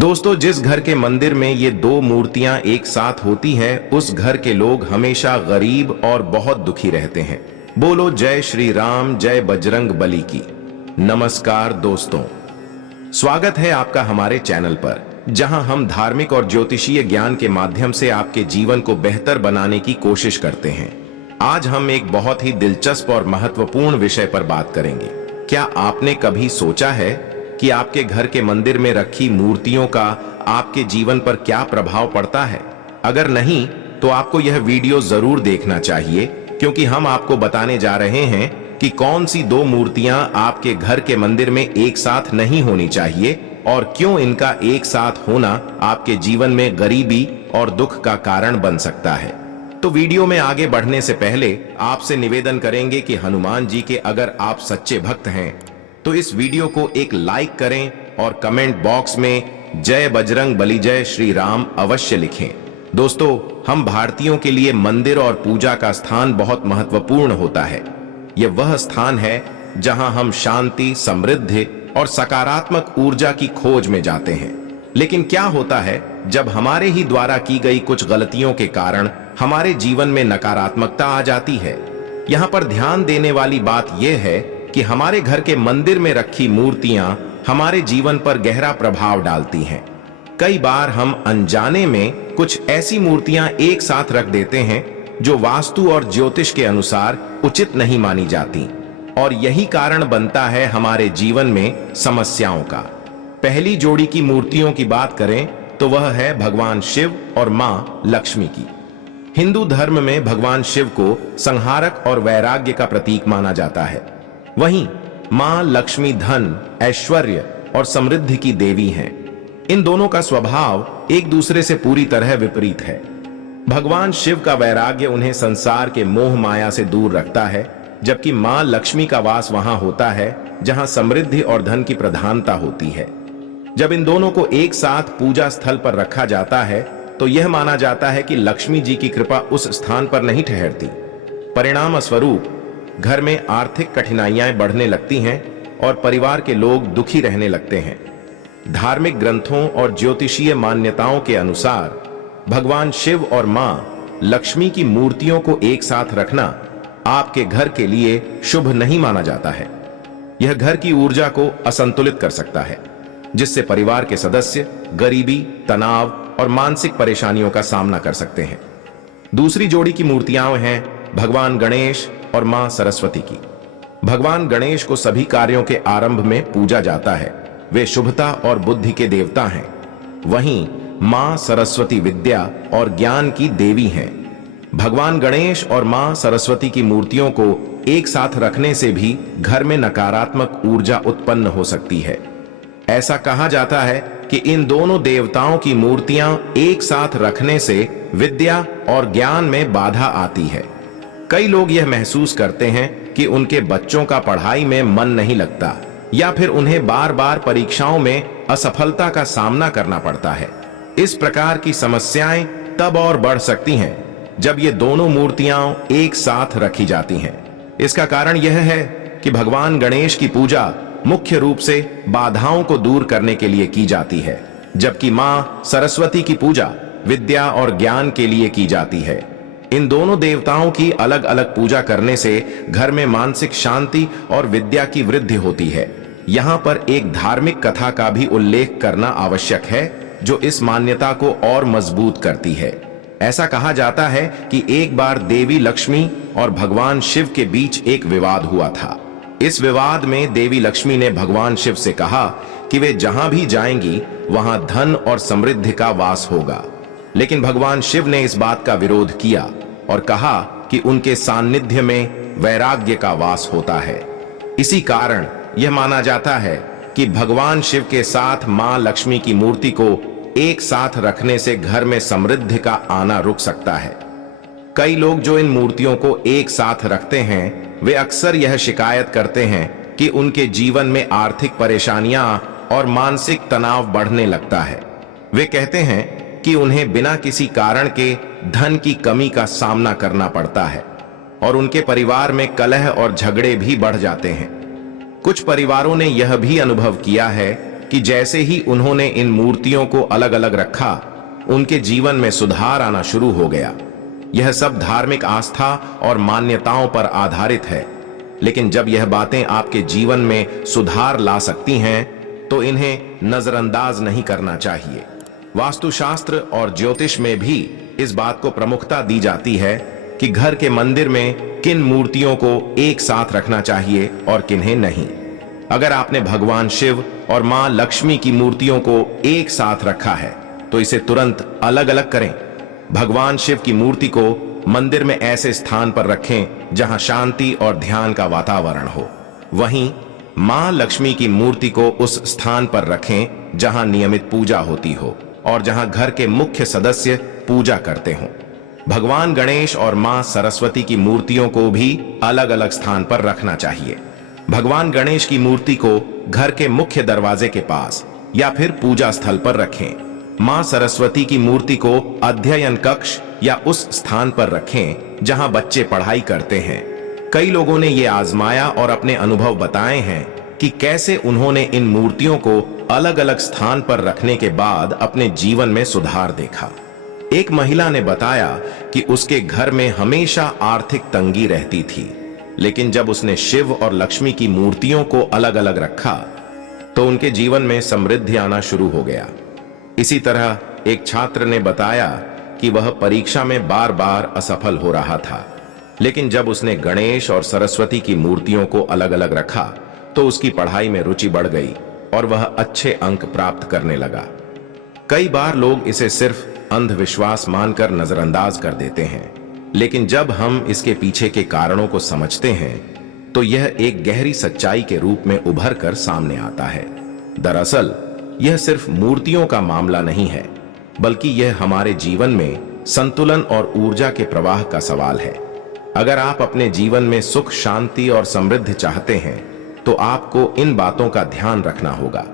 दोस्तों, जिस घर के मंदिर में ये दो मूर्तियां एक साथ होती हैं, उस घर के लोग हमेशा गरीब और बहुत दुखी रहते हैं। बोलो जय श्री राम, जय बजरंग बली की। नमस्कार दोस्तों, स्वागत है आपका हमारे चैनल पर, जहां हम धार्मिक और ज्योतिषीय ज्ञान के माध्यम से आपके जीवन को बेहतर बनाने की कोशिश करते हैं। आज हम एक बहुत ही दिलचस्प और महत्वपूर्ण विषय पर बात करेंगे। क्या आपने कभी सोचा है कि आपके घर के मंदिर में रखी मूर्तियों का आपके जीवन पर क्या प्रभाव पड़ता है? अगर नहीं, तो आपको यह वीडियो जरूर देखना चाहिए, क्योंकि हम आपको बताने जा रहे हैं कि कौन सी दो मूर्तियां आपके घर के मंदिर में एक साथ नहीं होनी चाहिए और क्यों इनका एक साथ होना आपके जीवन में गरीबी और दुख का कारण बन सकता है। तो वीडियो में आगे बढ़ने से पहले आपसे निवेदन करेंगे कि हनुमान जी के अगर आप सच्चे भक्त हैं तो इस वीडियो को एक लाइक करें और कमेंट बॉक्स में जय बजरंग बली, जय श्री राम अवश्य लिखें। दोस्तों, हम भारतीयों के लिए मंदिर और पूजा का स्थान बहुत महत्वपूर्ण होता है। यह वह स्थान है जहां हम शांति, समृद्धि और सकारात्मक ऊर्जा की खोज में जाते हैं। लेकिन क्या होता है जब हमारे ही द्वारा की गई कुछ गलतियों के कारण हमारे जीवन में नकारात्मकता आ जाती है? यहाँ पर ध्यान देने वाली बात यह है कि हमारे घर के मंदिर में रखी मूर्तियां हमारे जीवन पर गहरा प्रभाव डालती हैं। कई बार हम अनजाने में कुछ ऐसी मूर्तियां एक साथ रख देते हैं जो वास्तु और ज्योतिष के अनुसार उचित नहीं मानी जाती, और यही कारण बनता है हमारे जीवन में समस्याओं का। पहली जोड़ी की मूर्तियों की बात करें तो वह है भगवान शिव और मां लक्ष्मी की। हिंदू धर्म में भगवान शिव को संहारक और वैराग्य का प्रतीक माना जाता है। वहीं मां लक्ष्मी धन, ऐश्वर्य और समृद्धि की देवी हैं। इन दोनों का स्वभाव एक दूसरे से पूरी तरह विपरीत है। भगवान शिव का वैराग्य उन्हें संसार के मोह माया से दूर रखता है, जबकि मां लक्ष्मी का वास वहां होता है जहां समृद्धि और धन की प्रधानता होती है। जब इन दोनों को एक साथ पूजा स्थल पर रखा जाता है तो यह माना जाता है कि लक्ष्मी जी की कृपा उस स्थान पर नहीं ठहरती। परिणाम स्वरूप घर में आर्थिक कठिनाइयां बढ़ने लगती हैं और परिवार के लोग दुखी रहने लगते हैं। धार्मिक ग्रंथों और ज्योतिषीय मान्यताओं के अनुसार भगवान शिव और मां लक्ष्मी की मूर्तियों को एक साथ रखना आपके घर के लिए शुभ नहीं माना जाता है। यह घर की ऊर्जा को असंतुलित कर सकता है, जिससे परिवार के सदस्य गरीबी, तनाव और मानसिक परेशानियों का सामना कर सकते हैं। दूसरी जोड़ी की मूर्तियां हैं भगवान गणेश और मां सरस्वती की। भगवान गणेश को सभी कार्यों के आरंभ में पूजा जाता है। वे शुभता और बुद्धि के देवता हैं। वहीं मां सरस्वती विद्या और ज्ञान की देवी हैं। भगवान गणेश और मां सरस्वती की मूर्तियों को एक साथ रखने से भी घर में नकारात्मक ऊर्जा उत्पन्न हो सकती है। ऐसा कहा जाता है कि इन दोनों देवताओं की मूर्तियां एक साथ रखने से विद्या और ज्ञान में बाधा आती है। कई लोग यह महसूस करते हैं कि उनके बच्चों का पढ़ाई में मन नहीं लगता, या फिर उन्हें बार बार परीक्षाओं में असफलता का सामना करना पड़ता है। इस प्रकार की समस्याएं तब और बढ़ सकती हैं जब ये दोनों मूर्तियां एक साथ रखी जाती हैं। इसका कारण यह है कि भगवान गणेश की पूजा मुख्य रूप से बाधाओं को दूर करने के लिए की जाती है, जबकि मां सरस्वती की पूजा विद्या और ज्ञान के लिए की जाती है। इन दोनों देवताओं की अलग अलग पूजा करने से घर में मानसिक शांति और विद्या की वृद्धि होती है। यहाँ पर एक धार्मिक कथा का भी उल्लेख करना आवश्यक है, जो इस मान्यता को और मजबूत करती है। ऐसा कहा जाता है कि एक बार देवी लक्ष्मी और भगवान शिव के बीच एक विवाद हुआ था। इस विवाद में देवी लक्ष्मी ने भगवान शिव से कहा कि वे जहां भी जाएंगी वहां धन और समृद्धि का वास होगा। लेकिन भगवान शिव ने इस बात का विरोध किया और कहा कि उनके सान्निध्य में वैराग्य का वास होता है। इसी कारण यह माना जाता है कि भगवान शिव के साथ मां लक्ष्मी की मूर्ति को एक साथ रखने से घर में समृद्धि का आना रुक सकता है। कई लोग जो इन मूर्तियों को एक साथ रखते हैं, वे अक्सर यह शिकायत करते हैं कि उनके जीवन में आर्थिक परेशानियां और मानसिक तनाव बढ़ने लगता है। वे कहते हैं कि उन्हें बिना किसी कारण के धन की कमी का सामना करना पड़ता है और उनके परिवार में कलह और झगड़े भी बढ़ जाते हैं। कुछ परिवारों ने यह भी अनुभव किया है कि जैसे ही उन्होंने इन मूर्तियों को अलग अलग रखा, उनके जीवन में सुधार आना शुरू हो गया। यह सब धार्मिक आस्था और मान्यताओं पर आधारित है, लेकिन जब यह बातें आपके जीवन में सुधार ला सकती हैं, तो इन्हें नजरअंदाज नहीं करना चाहिए। वास्तुशास्त्र और ज्योतिष में भी इस बात को प्रमुखता दी जाती है कि घर के मंदिर में किन मूर्तियों को एक साथ रखना चाहिए और किन्हें नहीं। अगर आपने भगवान शिव और मां लक्ष्मी की मूर्तियों को एक साथ रखा है, तो इसे तुरंत अलग अलग करें। भगवान शिव की मूर्ति को मंदिर में ऐसे स्थान पर रखें जहां शांति और ध्यान का वातावरण हो। वहीं मां लक्ष्मी की मूर्ति को उस स्थान पर रखें जहां नियमित पूजा होती हो और जहां घर के मुख्य सदस्य पूजा करते हों। भगवान गणेश और मां सरस्वती की मूर्तियों को भी अलग अलग स्थान पर रखना चाहिए। भगवान गणेश की मूर्ति को घर के मुख्य दरवाजे के पास या फिर पूजा स्थल पर रखें। मां सरस्वती की मूर्ति को अध्ययन कक्ष या उस स्थान पर रखें जहां बच्चे पढ़ाई करते हैं। कई लोगों ने यह आजमाया और अपने अनुभव बताए हैं कि कैसे उन्होंने इन मूर्तियों को अलग अलग स्थान पर रखने के बाद अपने जीवन में सुधार देखा। एक महिला ने बताया कि उसके घर में हमेशा आर्थिक तंगी रहती थी, लेकिन जब उसने शिव और लक्ष्मी की मूर्तियों को अलग अलग रखा, तो उनके जीवन में समृद्धि आना शुरू हो गया। इसी तरह एक छात्र ने बताया कि वह परीक्षा में बार बार असफल हो रहा था, लेकिन जब उसने गणेश और सरस्वती की मूर्तियों को अलग अलग रखा, तो उसकी पढ़ाई में रुचि बढ़ गई और वह अच्छे अंक प्राप्त करने लगा। कई बार लोग इसे सिर्फ अंधविश्वास मानकर नजरअंदाज कर देते हैं, लेकिन जब हम इसके पीछे के कारणों को समझते हैं, तो यह एक गहरी सच्चाई के रूप में उभर कर सामने आता है। दरअसल यह सिर्फ मूर्तियों का मामला नहीं है, बल्कि यह हमारे जीवन में संतुलन और ऊर्जा के प्रवाह का सवाल है। अगर आप अपने जीवन में सुख, शांति और समृद्धि चाहते हैं, तो आपको इन बातों का ध्यान रखना होगा।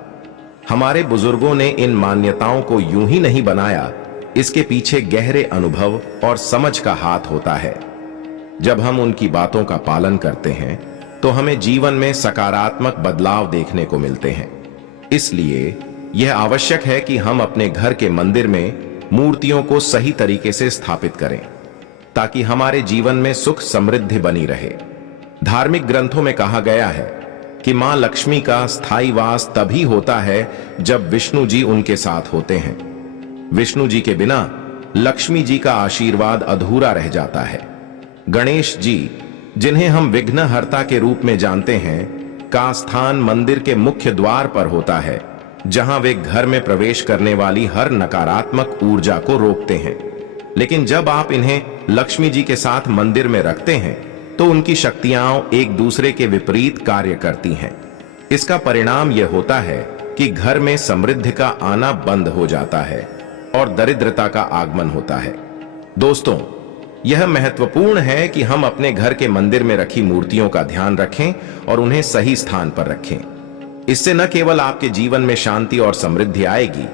हमारे बुजुर्गों ने इन मान्यताओं को यूं ही नहीं बनाया, इसके पीछे गहरे अनुभव और समझ का हाथ होता है। जब हम उनकी बातों का पालन करते हैं, तो हमें जीवन में सकारात्मक बदलाव देखने को मिलते हैं। इसलिए यह आवश्यक है कि हम अपने घर के मंदिर में मूर्तियों को सही तरीके से स्थापित करें, ताकि हमारे जीवन में सुख समृद्धि बनी रहे। धार्मिक ग्रंथों में कहा गया है कि मां लक्ष्मी का स्थायी वास तभी होता है जब विष्णु जी उनके साथ होते हैं। विष्णु जी के बिना लक्ष्मी जी का आशीर्वाद अधूरा रह जाता है। गणेश जी, जिन्हें हम विघ्नहर्ता के रूप में जानते हैं, का स्थान मंदिर के मुख्य द्वार पर होता है, जहां वे घर में प्रवेश करने वाली हर नकारात्मक ऊर्जा को रोकते हैं। लेकिन जब आप इन्हें लक्ष्मी जी के साथ मंदिर में रखते हैं, तो उनकी शक्तियां एक दूसरे के विपरीत कार्य करती हैं। इसका परिणाम यह होता है कि घर में समृद्धि का आना बंद हो जाता है और दरिद्रता का आगमन होता है। दोस्तों, यह महत्वपूर्ण है कि हम अपने घर के मंदिर में रखी मूर्तियों का ध्यान रखें और उन्हें सही स्थान पर रखें। इससे न केवल आपके जीवन में शांति और समृद्धि आएगी,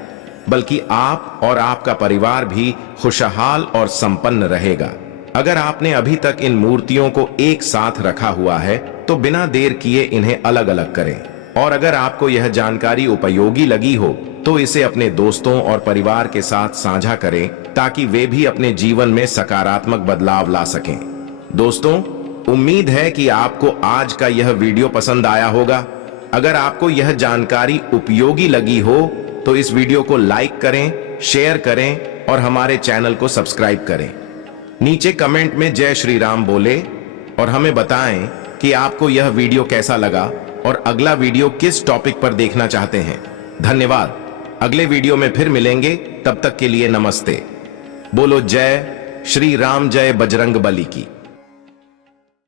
बल्कि आप और आपका परिवार भी खुशहाल और संपन्न रहेगा। अगर आपने अभी तक इन मूर्तियों को एक साथ रखा हुआ है, तो बिना देर किए इन्हें अलग अलग करें। और अगर आपको यह जानकारी उपयोगी लगी हो, तो इसे अपने दोस्तों और परिवार के साथ साझा करें, ताकि वे भी अपने जीवन में सकारात्मक बदलाव ला सकें। दोस्तों, उम्मीद है कि आपको आज का यह वीडियो पसंद आया होगा। अगर आपको यह जानकारी उपयोगी लगी हो, तो इस वीडियो को लाइक करें, शेयर करें और हमारे चैनल को सब्सक्राइब करें। नीचे कमेंट में जय श्री राम बोले और हमें बताएं कि आपको यह वीडियो कैसा लगा और अगला वीडियो किस टॉपिक पर देखना चाहते हैं। धन्यवाद। अगले वीडियो में फिर मिलेंगे, तब तक के लिए नमस्ते। बोलो जय श्री राम, जय बजरंग बली की।